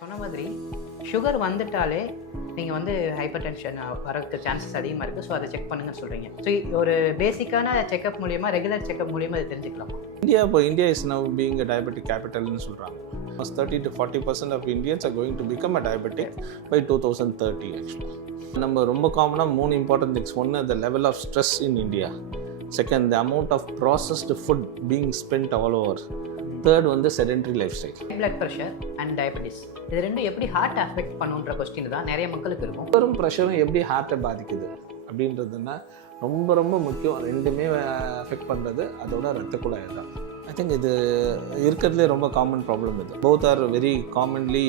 சொன்ன மாதிரி சுகர் வந்துட்டாலே நீங்கள் வந்து ஹைப்பர் டென்ஷன் வரதுக்கு சான்சஸ் அதிகமாக இருக்குது. ஸோ அதை செக் பண்ணுங்கன்னு சொல்கிறீங்க. ஸோ ஒரு பேசிக்கான செக்அப் மூலியமாக, ரெகுலர் செக்அப் மூலியமாக அதை தெரிஞ்சுக்கலாம். India is now being a diabetic capital ன்னு சொல்கிறாங்க. 30 to 40% of Indians are going to become a diabetic by 2030 actually. நம்ம ரொம்ப காமனாக 3 important things. ஒன்று, the level of stress in India. Second, the amount of processed food being spent all over. Third வந்து sedentary life style. Blood pressure and diabetes இது ரெண்டும் எப்படி heart affect பண்ணுன்ற question தான் நிறைய மக்களுக்கு இருக்கும். சுகரும் ப்ரெஷரும் எப்படி ஹார்ட்டை பாதிக்குது அப்படின்றதுன்னா ரொம்ப ரொம்ப முக்கியம். ரெண்டுமே அஃபெக்ட் பண்ணுறது அதோட ரத்த குழாய் தான். ஐ திங்க் இது இருக்கிறதுலே ரொம்ப காமன் ப்ராப்ளம் இது. Both are very commonly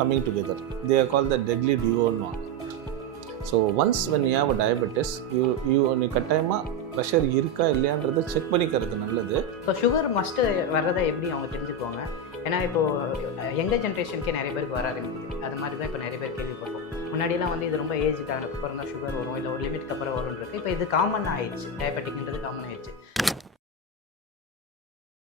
coming together. They are call the deadly டியூவோன்னு. So once when you have a diabetes நீ கட்டாயமாக ப்ரெஷர் இருக்கா இல்லையான்றதை செக் பண்ணிக்கிறது நல்லது. இப்போ சுகர் மஸ்ட்டு வர்றதை எப்படி அவங்க தெரிஞ்சுக்குவாங்க? ஏன்னா இப்போது யங்கர் ஜென்ரேஷனுக்கே நிறைய பேருக்கு வர ஆரம்பிக்குது. அது மாதிரி தான் இப்போ நிறைய பேர் கேள்விப்படுவோம். முன்னாடியெல்லாம் வந்து இது ரொம்ப ஏஜுக்கான அப்புறம் தான் சுகர் வரும், இல்லை ஒரு லிமிட்க்கு அப்புறம் வரும்ன்றது. இப்போ இது காமன் ஆயிடுச்சு, டயபெட்டிக்ன்றது காமன் ஆயிடுச்சு.